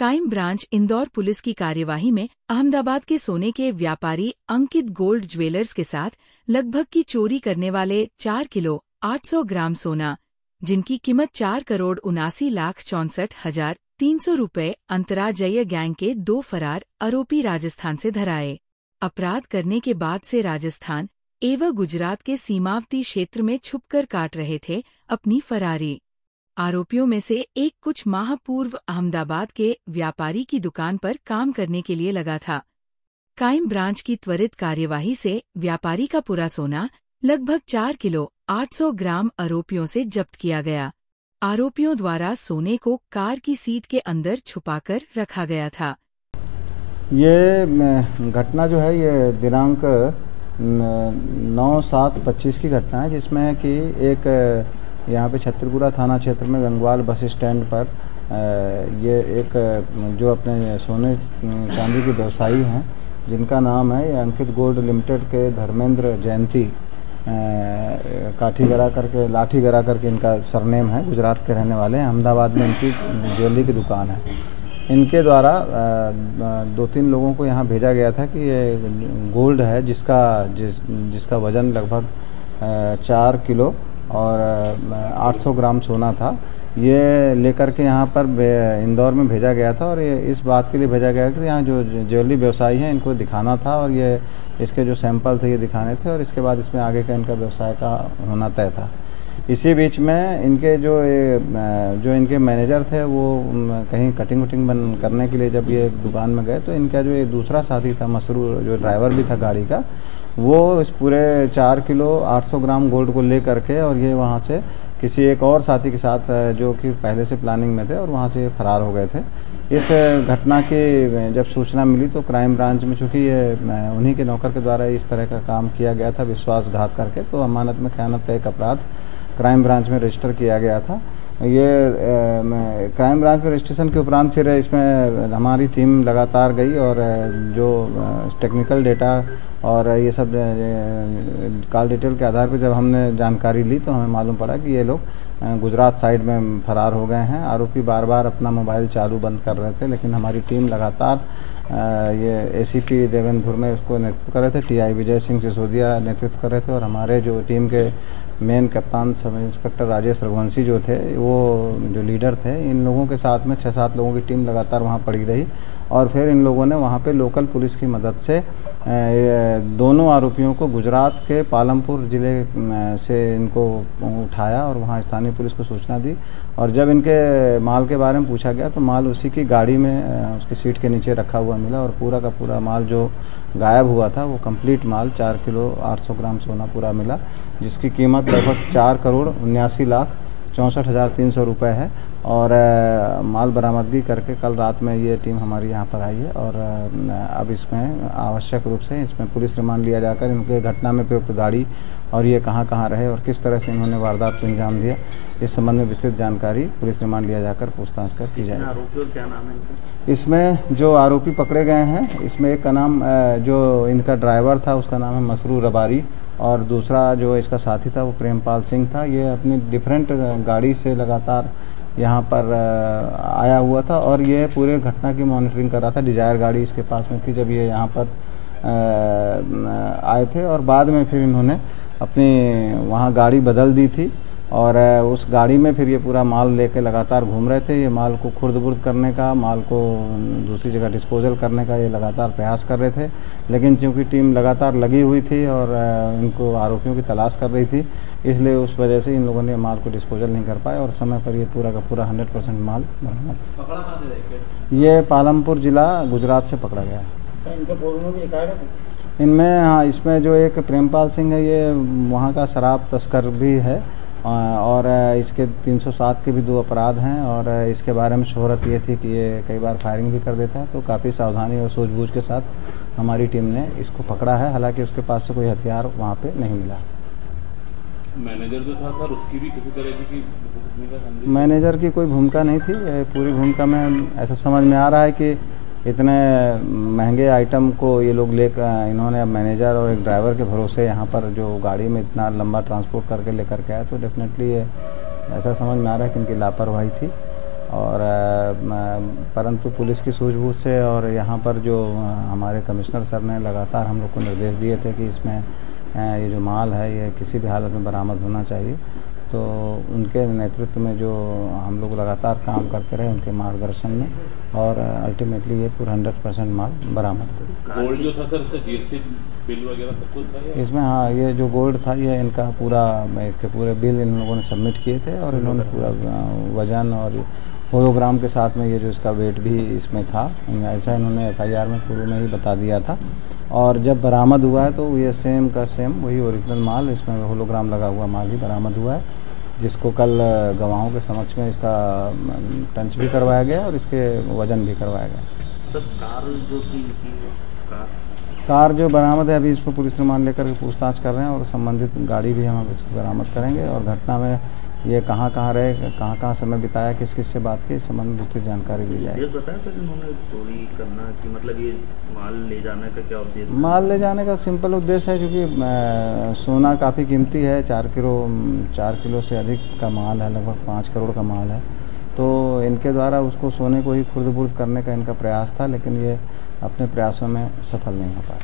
Crime branch Indore police की कार्यवाही में अहमदाबाद के सोने के व्यापारी अंकित गोल्ड ज्वेलर्स के साथ लगभग की चोरी करने वाले 4 किलो 800 ग्राम सोना, जिनकी कीमत 4,79,64,300 रुपये अंतर्राज्यीय गैंग के 2 फरार आरोपी राजस्थान से धराए। अपराध करने के बाद से राजस्थान एवं गुजरात के सीमावर्ती क्षेत्र में छुपकर काट रहे थे अपनी फरारी। आरोपियों में से एक कुछ माह पूर्व अहमदाबाद के व्यापारी की दुकान पर काम करने के लिए लगा था। क्राइम ब्रांच की त्वरित कार्यवाही से व्यापारी का पूरा सोना लगभग 4 किलो 800 ग्राम आरोपियों से जब्त किया गया। आरोपियों द्वारा सोने को कार की सीट के अंदर छुपाकर रखा गया था। ये घटना जो है ये दिनांक 9/7/25 की घटना है, जिसमें कि एक यहाँ पे छतरपुरा थाना क्षेत्र में गंगवाल बस स्टैंड पर ये एक जो अपने सोने चांदी के व्यवसायी हैं, जिनका नाम है अंकित गोल्ड लिमिटेड के धर्मेंद्र जयंती लाठी गरा करके इनका सरनेम है, गुजरात के रहने वाले हैं। अहमदाबाद में इनकी ज्वेलरी की दुकान है। इनके द्वारा 2-3 लोगों को यहाँ भेजा गया था कि ये गोल्ड है जिसका वज़न लगभग 4 किलो और 800 ग्राम सोना था। ये लेकर के यहाँ पर इंदौर में भेजा गया था और ये इस बात के लिए भेजा गया कि यहाँ जो ज्वेलरी व्यवसायी हैं इनको दिखाना था और ये इसके जो सैंपल थे ये दिखाने थे और इसके बाद इसमें आगे का इनका व्यवसाय का होना तय था। इसी बीच में इनके जो इनके मैनेजर थे वो कहीं कटिंग वटिंग बंद करने के लिए जब ये दुकान में गए तो इनका जो ये दूसरा साथी था मसरूर, जो ड्राइवर भी था गाड़ी का, वो इस पूरे 4 किलो 800 ग्राम गोल्ड को ले करके और ये वहाँ से किसी एक और साथी के साथ जो कि पहले से प्लानिंग में थे और वहाँ से फरार हो गए थे। इस घटना की जब सूचना मिली तो क्राइम ब्रांच में, चूँकि ये उन्हीं के नौकर के द्वारा इस तरह का काम किया गया था विश्वासघात करके, तो अमानत में खयानत का एक अपराध क्राइम ब्रांच में रजिस्टर किया गया था। ये क्राइम ब्रांच में रजिस्ट्रेशन के उपरांत फिर इसमें हमारी टीम लगातार गई और जो टेक्निकल डेटा और ये सब कॉल डिटेल के आधार पर जब हमने जानकारी ली तो हमें मालूम पड़ा कि ये लोग गुजरात साइड में फरार हो गए हैं। आरोपी बार बार अपना मोबाइल चालू बंद कर रहे थे, लेकिन हमारी टीम लगातार ये एसीपी देवेंद्र धुर्मे उसको नेतृत्व कर रहे थे, टीआई विजय सिंह सिसोदिया नेतृत्व कर रहे थे और हमारे जो टीम के मेन कप्तान सब इंस्पेक्टर राजेश रघुवंशी जो थे, वो जो लीडर थे, इन लोगों के साथ में 6-7 लोगों की टीम लगातार वहाँ पड़ी रही और फिर इन लोगों ने वहाँ पे लोकल पुलिस की मदद से दोनों आरोपियों को गुजरात के पालमपुर ज़िले से इनको उठाया और वहाँ स्थानीय पुलिस को सूचना दी और जब इनके माल के बारे में पूछा गया तो माल उसी की गाड़ी में उसकी सीट के नीचे रखा हुआ मिला और पूरा का पूरा माल जो गायब हुआ था वो कंप्लीट माल 4 किलो 800 ग्राम सोना पूरा मिला, जिसकी कीमत लगभग 4,79,64,300 रुपये है और माल बरामदगी करके कल रात में ये टीम हमारी यहाँ पर आई है और अब इसमें आवश्यक रूप से इसमें पुलिस रिमांड लिया जाकर इनके घटना में प्रयुक्त गाड़ी और ये कहाँ रहे और किस तरह से इन्होंने वारदात को अंजाम दिया, इस संबंध में विस्तृत जानकारी पुलिस रिमांड लिया जाकर पूछताछ कर की जाएगी। आरोपी और क्या नाम है इनका? इसमें जो आरोपी पकड़े गए हैं इसमें एक का नाम जो इनका ड्राइवर था उसका नाम है मसरूर रबारी और दूसरा जो इसका साथी था वो प्रेमपाल सिंह था। ये अपनी डिफरेंट गाड़ी से लगातार यहाँ पर आया हुआ था और ये पूरे घटना की मॉनिटरिंग कर रहा था। डिजायर गाड़ी इसके पास में थी जब ये यहाँ पर आए थे और बाद में फिर इन्होंने अपनी वहाँ गाड़ी बदल दी थी और उस गाड़ी में फिर ये पूरा माल लेके लगातार घूम रहे थे। ये माल को खुर्द-बुर्द करने का, माल को दूसरी जगह डिस्पोजल करने का ये लगातार प्रयास कर रहे थे, लेकिन चूँकि टीम लगातार लगी हुई थी और इनको आरोपियों की तलाश कर रही थी, इसलिए उस वजह से इन लोगों ने माल को डिस्पोजल नहीं कर पाए और समय पर ये पूरा का पूरा 100% माल बरामद। ये पालमपुर ज़िला गुजरात से पकड़ा गया है। इनमें हाँ, इसमें जो एक प्रेमपाल सिंह है ये वहाँ का शराब तस्कर भी है और इसके 307 के भी 2 अपराध हैं और इसके बारे में शोहरत ये थी कि ये कई बार फायरिंग भी कर देता है, तो काफ़ी सावधानी और सूझबूझ के साथ हमारी टीम ने इसको पकड़ा है। हालांकि उसके पास से कोई हथियार वहाँ पे नहीं मिला। मैनेजर जो था सर, उसकी भी किसी तरह की भूमिका? मैनेजर की कोई भूमिका नहीं थी। पूरी भूमिका में ऐसा समझ में आ रहा है कि इतने महंगे आइटम को ये लोग इन्होंने मैनेजर और एक ड्राइवर के भरोसे यहाँ पर जो गाड़ी में इतना लंबा ट्रांसपोर्ट करके लेकर के आए, तो डेफिनेटली ये ऐसा समझ में आ रहा है कि इनकी लापरवाही थी और परंतु पुलिस की सूझबूझ से और यहाँ पर जो हमारे कमिश्नर सर ने लगातार हम लोग को निर्देश दिए थे कि इसमें ये जो माल है ये किसी भी हालत में बरामद होना चाहिए, तो उनके नेतृत्व में जो हम लोग लगातार काम करते रहे उनके मार्गदर्शन में, और अल्टीमेटली ये पूरा 100% माल बरामद हुआ। गोल्ड जो था सर उसका जीएसटी बिल वगैरह सब कुछ था या? इसमें हाँ, ये जो गोल्ड था ये इनका पूरा, इसके पूरे बिल इन लोगों ने सबमिट किए थे और इन्होंने पूरा वज़न और होलोग्राम के साथ में ये जो इसका वेट भी इसमें था, ऐसा इन्होंने एफआईआर में पूर्व में ही बता दिया था। और जब बरामद हुआ है तो ये सेम का सेम वही ओरिजिनल माल, इसमें होलोग्राम लगा हुआ माल ही बरामद हुआ है, जिसको कल गवाहों के समक्ष में इसका टंच भी करवाया गया और इसके वज़न भी करवाया गया। सब कार जो थी कार जो बरामद है अभी इस पर पुलिस रिमांड लेकर के पूछताछ कर रहे हैं और संबंधित गाड़ी भी हम इसको बरामद करेंगे, और घटना में ये कहाँ रहे, कहाँ समय बिताया, किस से बात की, इस संबंध में विस्तृत जानकारी दी जाएगी। बताया सर इन्होंने चोरी करना कि मतलब ये माल ले जाने का क्या उद्देश्य? माल ले जाने का सिंपल उद्देश्य है, क्योंकि सोना काफ़ी कीमती है, 4 किलो से अधिक का माल है, लगभग 5 करोड़ का माल है, तो इनके द्वारा उसको सोने को ही खुर्द-बुर्द करने का इनका प्रयास था, लेकिन ये अपने प्रयासों में सफल नहीं हो पाया।